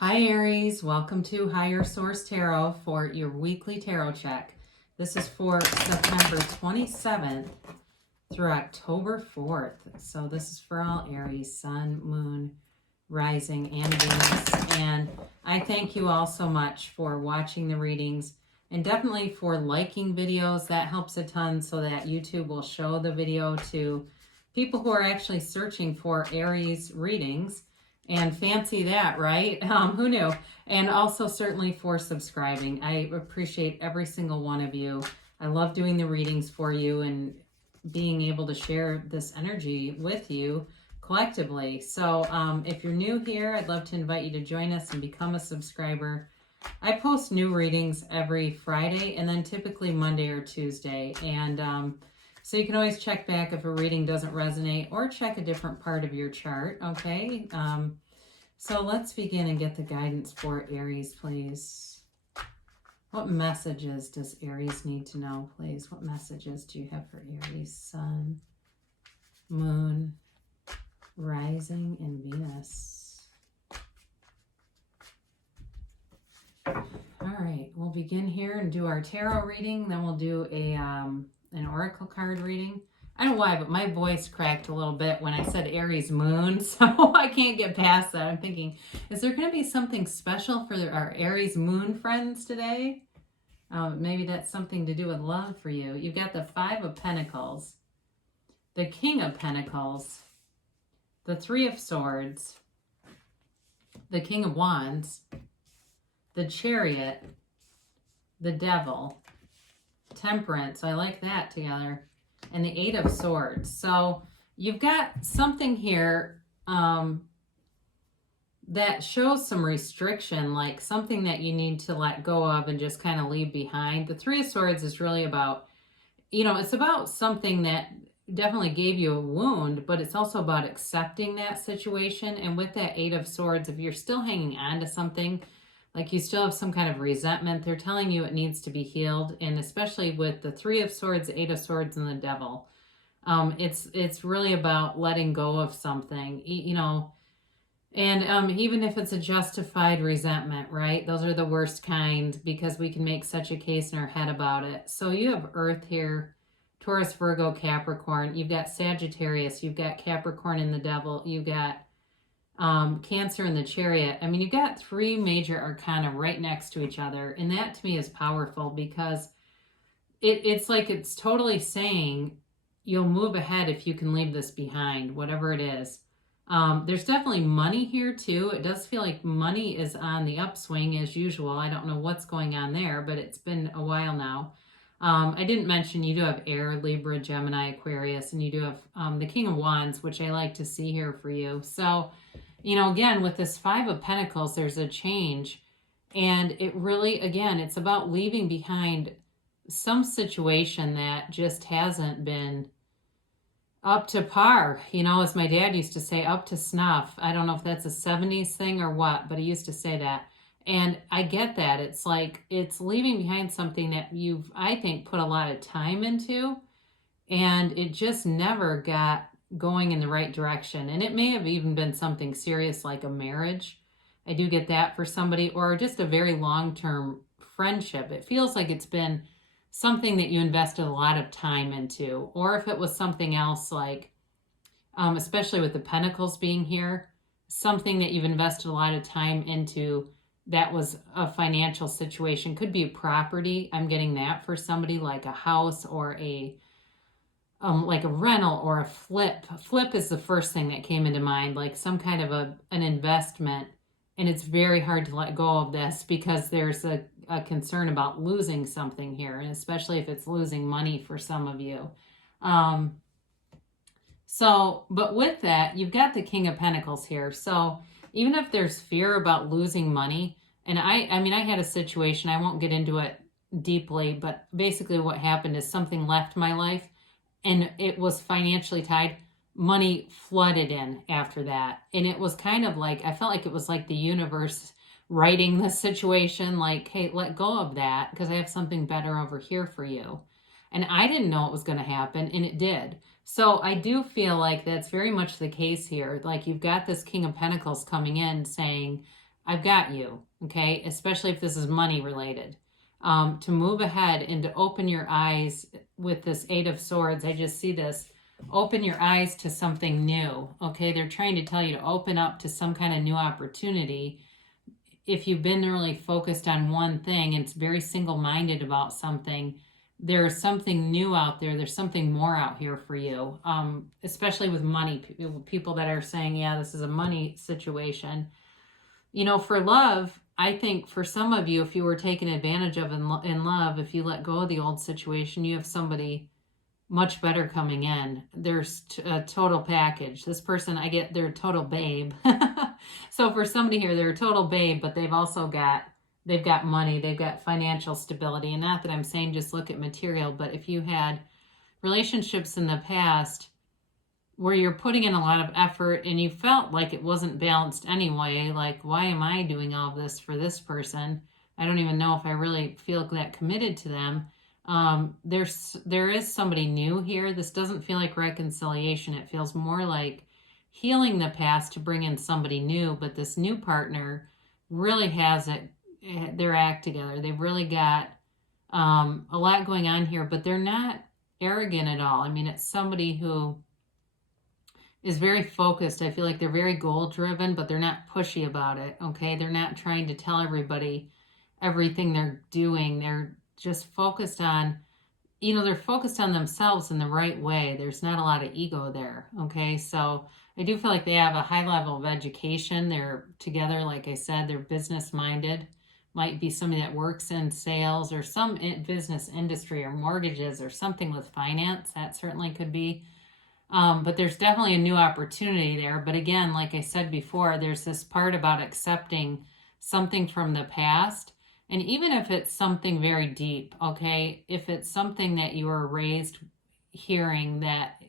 Hi Aries, welcome to Higher Source Tarot for your weekly tarot check. This is for September 27th through October 4th. So this is for all Aries, Sun, Moon, Rising, and Venus. And I thank you all so much for watching the readings and definitely for liking videos. That helps a ton so that YouTube will show the video to people who are actually searching for Aries readings. And fancy that, right? Who knew? And also certainly for subscribing. I appreciate every single one of you. I love doing the readings for you and being able to share this energy with you collectively. So if you're new here, I'd love to invite you to join us and become a subscriber. I post new readings every Friday and then typically Monday or Tuesday. And so you can always check back if a reading doesn't resonate or check a different part of your chart, okay? So let's begin and get the guidance for Aries, please. What messages does Aries need to know, please? What messages do you have for Aries, Sun, Moon, Rising, and Venus? All right, we'll begin here and do our tarot reading. Then we'll do an oracle card reading. I don't know why, but my voice cracked a little bit when I said Aries moon, so I can't get past that. I'm thinking, is there going to be something special for our Aries moon friends today? Maybe that's something to do with love for you. You've got the Five of Pentacles, the King of Pentacles, the Three of Swords, the King of Wands, the Chariot, the Devil, Temperance. I like that together. And the Eight of Swords. So you've got something here that shows some restriction, like something that you need to let go of and just kind of leave behind. The Three of Swords is really about, it's about something that definitely gave you a wound, but it's also about accepting that situation. And with that Eight of Swords, if you're still hanging on to something, like you still have some kind of resentment, they're telling you it needs to be healed. And especially with the Three of Swords, Eight of Swords, and the Devil, it's really about letting go of something, and even if it's a justified resentment, right? Those are the worst kind because we can make such a case in our head about it. So you have Earth here, Taurus, Virgo, Capricorn. You've got Sagittarius. You've got Capricorn in the Devil. You've got Cancer in the Chariot. I mean, you've got three major arcana right next to each other. And that to me is powerful because it's like it's totally saying you'll move ahead if you can leave this behind, whatever it is. There's definitely money here too. It does feel like money is on the upswing as usual. I don't know what's going on there, but it's been a while now. I didn't mention you do have Air, Libra, Gemini, Aquarius, and you do have the King of Wands, which I like to see here for you. So, again, with this Five of Pentacles, there's a change. And it really, again, it's about leaving behind some situation that just hasn't been up to par. As my dad used to say, up to snuff. I don't know if that's a 70s thing or what, but he used to say that. And I get that. It's like it's leaving behind something that you've, I think, put a lot of time into. And it just never got going in the right direction. And it may have even been something serious like a marriage. I do get that for somebody, or just a very long-term friendship. It feels like it's been something that you invested a lot of time into. Or if it was something else like, especially with the Pentacles being here, something that you've invested a lot of time into that was a financial situation. Could be a property. I'm getting that for somebody, like a house or like a rental or a flip. Flip is the first thing that came into mind, like some kind of an investment. And it's very hard to let go of this because there's a concern about losing something here, and especially if it's losing money for some of you. But with that, you've got the King of Pentacles here. So even if there's fear about losing money, and I mean, I had a situation, I won't get into it deeply, but basically what happened is something left my life and it was financially tied. Money flooded in after that. And it was kind of like, I felt like it was like the universe writing the situation, like, hey, let go of that because I have something better over here for you. And I didn't know it was going to happen, and it did. So I do feel like that's very much the case here. Like you've got this King of Pentacles coming in saying, I've got you, okay? Especially if this is money related. To move ahead and to open your eyes with this Eight of Swords. I just see this. Open your eyes to something new, okay? They're trying to tell you to open up to some kind of new opportunity. If you've been really focused on one thing and it's very single-minded about something, there's something new out there. There's something more out here for you, especially with money. People that are saying, yeah, this is a money situation. You know, for love, I think for some of you, if you were taken advantage of in love, if you let go of the old situation, you have somebody much better coming in. There's a total package. This person, I get, they're a total babe. So for somebody here, they're a total babe, but they've got money, they've got financial stability. And not that I'm saying just look at material, but if you had relationships in the past where you're putting in a lot of effort and you felt like it wasn't balanced anyway, like, why am I doing all this for this person? I don't even know if I really feel that committed to them. There is somebody new here. This doesn't feel like reconciliation. It feels more like healing the past to bring in somebody new, but this new partner really has their act together. They've really got a lot going on here, but they're not arrogant at all. I mean, it's somebody who is very focused. I feel like they're very goal driven, but they're not pushy about it, okay? They're not trying to tell everybody everything they're doing. They're just focused on, they're focused on themselves in the right way. There's not a lot of ego there, okay? So I do feel like they have a high level of education. They're together, like I said, they're business minded. Might be somebody that works in sales or some business industry or mortgages or something with finance. That certainly could be. But there's definitely a new opportunity there. But again, like I said before, there's this part about accepting something from the past. And even if it's something very deep, okay, if it's something that you were raised hearing that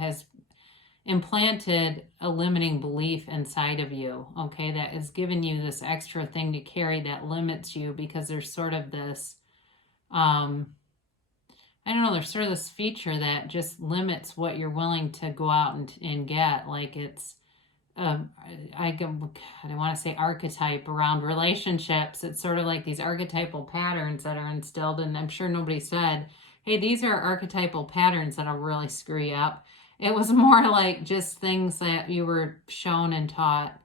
has implanted a limiting belief inside of you, okay, that has given you this extra thing to carry that limits you because there's sort of this, I don't know, there's sort of this feature that just limits what you're willing to go out and get. Like it's, I want to say archetype around relationships. It's sort of like these archetypal patterns that are instilled. And I'm sure nobody said, hey, these are archetypal patterns that'll really screw you up. It was more like just things that you were shown and taught.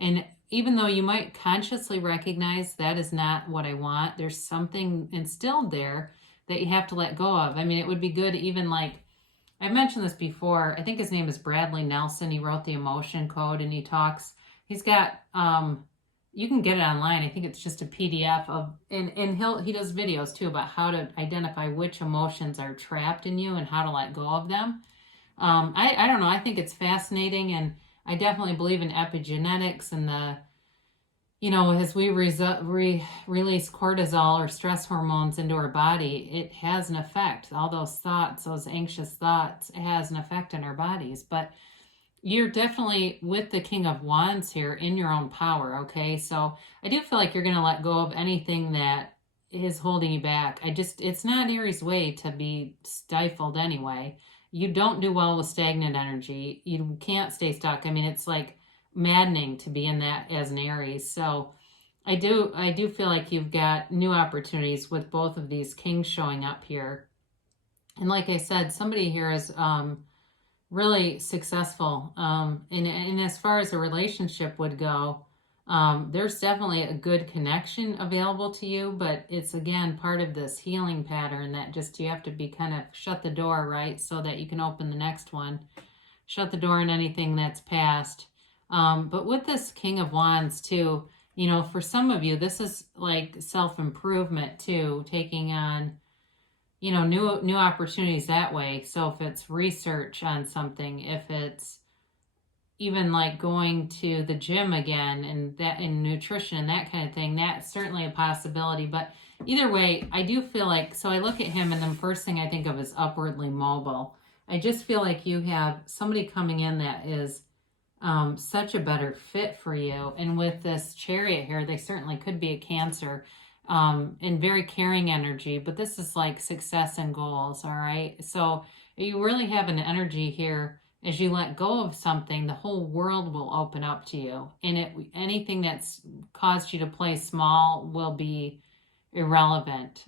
And even though you might consciously recognize that is not what I want, there's something instilled there that you have to let go of. I mean, it would be good even like, I've mentioned this before. I think his name is Bradley Nelson. He wrote the Emotion Code and he's got, you can get it online. I think it's just a PDF of, and he does videos too about how to identify which emotions are trapped in you and how to let go of them. I don't know. I think it's fascinating, and I definitely believe in epigenetics and the, as we release cortisol or stress hormones into our body, it has an effect. All those thoughts, those anxious thoughts, it has an effect on our bodies. But you're definitely with the King of Wands here in your own power, okay? So I do feel like you're going to let go of anything that is holding you back. It's not Aries' way to be stifled anyway. You don't do well with stagnant energy. You can't stay stuck. I mean, it's like maddening to be in that as an Aries. So I do feel like you've got new opportunities with both of these kings showing up here. And like I said, somebody here is really successful. And as far as a relationship would go, there's definitely a good connection available to you, but it's again part of this healing pattern that just you have to be kind of shut the door, right? So that you can open the next one. Shut the door on anything that's past. But with this King of Wands too, for some of you, this is like self-improvement too, taking on, new opportunities that way. So if it's research on something, if it's even like going to the gym again and that in nutrition and that kind of thing, that's certainly a possibility. But either way, I do feel like, so I look at him and the first thing I think of is upwardly mobile. I just feel like you have somebody coming in that is such a better fit for you. And with this Chariot here, they certainly could be a Cancer, and very caring energy, but this is like success and goals. All right. So you really have an energy here as you let go of something, the whole world will open up to you. And anything that's caused you to play small will be irrelevant.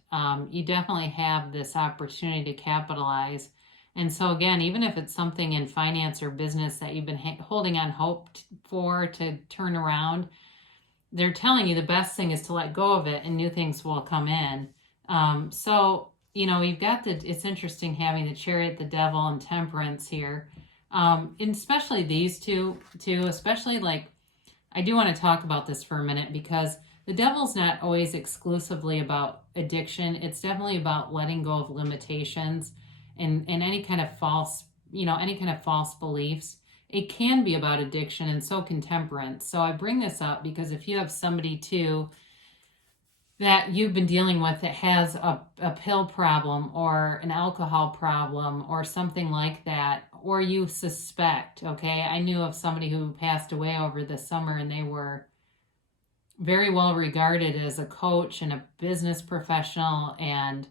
You definitely have this opportunity to capitalize. And so again, even if it's something in finance or business that you've been holding on hope for to turn around, they're telling you the best thing is to let go of it and new things will come in. So, you've got it's interesting having the Chariot, the Devil, and Temperance here. And especially these two, especially like, I do want to talk about this for a minute because the Devil's not always exclusively about addiction. It's definitely about letting go of limitations and any kind of false, any kind of false beliefs. It can be about addiction, and so can temperance. So I bring this up because if you have somebody too that you've been dealing with that has a pill problem or an alcohol problem or something like that, or you suspect, okay? I knew of somebody who passed away over the summer, and they were very well regarded as a coach and a business professional, and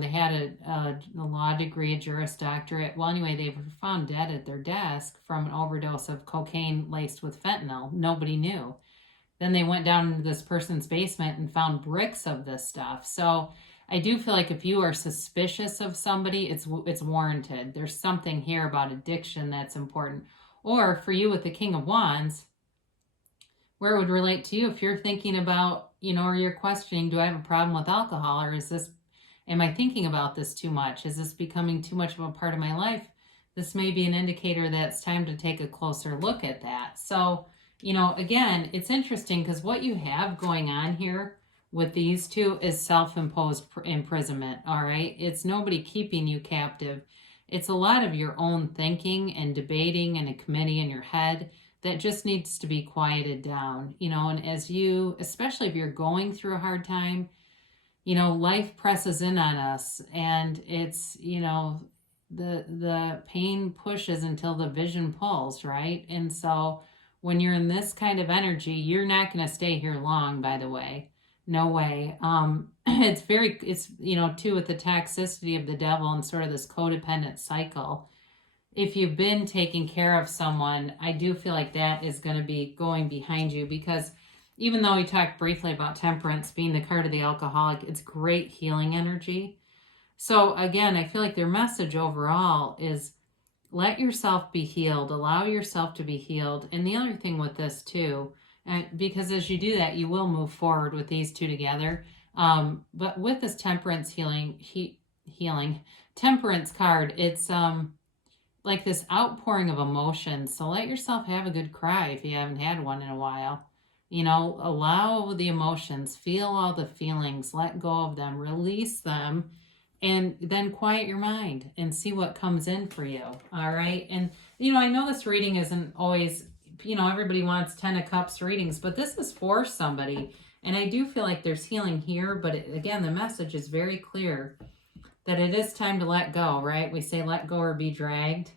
they had a law degree, a Juris Doctorate. Well, anyway, they were found dead at their desk from an overdose of cocaine laced with fentanyl. Nobody knew. Then they went down into this person's basement and found bricks of this stuff. So I do feel like if you are suspicious of somebody, it's warranted. There's something here about addiction that's important. Or for you with the King of Wands, where it would relate to you if you're thinking about, or you're questioning, do I have a problem with alcohol, or am I thinking about this too much? Is this becoming too much of a part of my life? This may be an indicator that it's time to take a closer look at that. So, again, it's interesting because what you have going on here with these two is self-imposed imprisonment, all right? It's nobody keeping you captive. It's a lot of your own thinking and debating and a committee in your head that just needs to be quieted down, and as you, especially if you're going through a hard time, life presses in on us, and it's, the pain pushes until the vision pulls, right? And so when you're in this kind of energy, you're not going to stay here long, by the way. No way. It's too, with the toxicity of the Devil and sort of this codependent cycle. If you've been taking care of someone, I do feel like that is going to be going behind you, because even though we talked briefly about Temperance being the card of the alcoholic, it's great healing energy. So again, I feel like their message overall is let yourself be healed, allow yourself to be healed. And the other thing with this too, because as you do that, you will move forward with these two together. But with this Temperance Temperance card, it's like this outpouring of emotions. So let yourself have a good cry if you haven't had one in a while. Allow the emotions, feel all the feelings, let go of them, release them, and then quiet your mind and see what comes in for you. All right. And, I know this reading isn't always, everybody wants 10 of Cups readings, but this is for somebody. And I do feel like there's healing here, but again, the message is very clear that it is time to let go, right? We say let go or be dragged.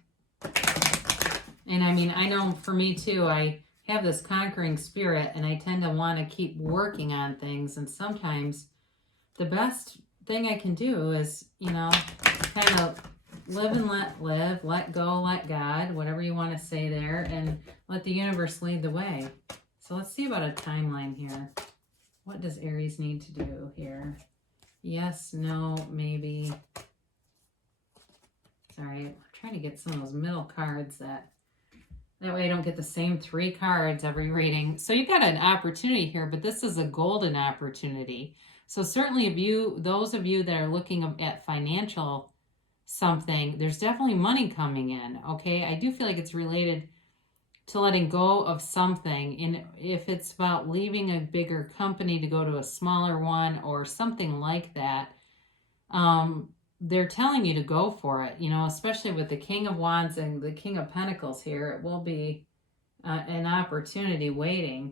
And I know for me too, I have this conquering spirit, and I tend to want to keep working on things. And sometimes the best thing I can do is, kind of live and let go, let God, whatever you want to say there, and let the universe lead the way. So let's see about a timeline here. What does Aries need to do here? Yes, no, maybe. Sorry, I'm trying to get some of those middle cards that way I don't get the same 3 cards every reading. So you've got an opportunity here, but this is a golden opportunity. So certainly those of you that are looking at financial something, there's definitely money coming in, okay? I do feel like it's related to letting go of something. And if it's about leaving a bigger company to go to a smaller one or something like that, they're telling you to go for it, especially with the King of Wands and the King of Pentacles here. It will be an opportunity waiting.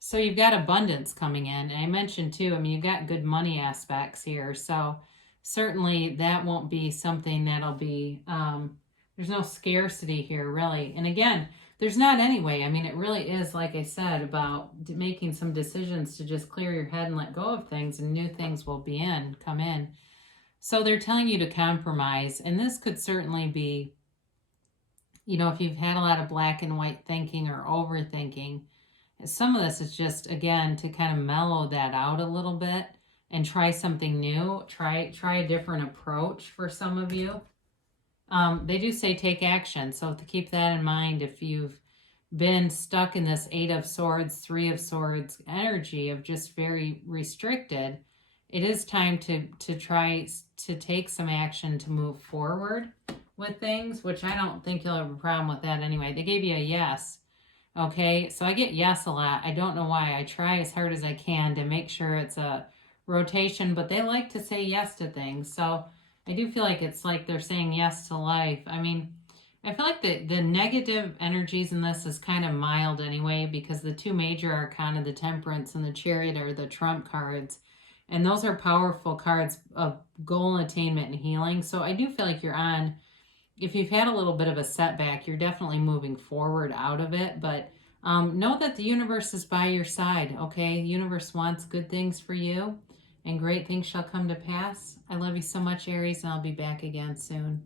So you've got abundance coming in. And I mentioned too, you've got good money aspects here. So certainly that won't be something that'll be, there's no scarcity here really. And again, there's not anyway. It really is, like I said, about making some decisions to just clear your head and let go of things, and new things will come in. So they're telling you to compromise, and this could certainly be You know, if you've had a lot of black and white thinking or overthinking, some of this is just, again, to kind of mellow that out a little bit and try something new. Try a different approach for some of you. They do say take action, so to keep that in mind, if you've been stuck in this 8 of Swords, 3 of Swords energy of just very restricted, it is time to try to take some action to move forward with things, which I don't think you'll have a problem with that anyway. They gave you a yes. Okay, so I get yes a lot. I don't know why. I try as hard as I can to make sure it's a rotation, but they like to say yes to things. So I do feel like it's like they're saying yes to life. I mean, I feel like the negative energies in this is kind of mild anyway, because the 2 major arcana, the Temperance and the Chariot, are the trump cards. And those are powerful cards of goal attainment and healing. So I do feel like you're on, if you've had a little bit of a setback, you're definitely moving forward out of it. But know that the universe is by your side, okay? The universe wants good things for you, and great things shall come to pass. I love you so much, Aries, and I'll be back again soon.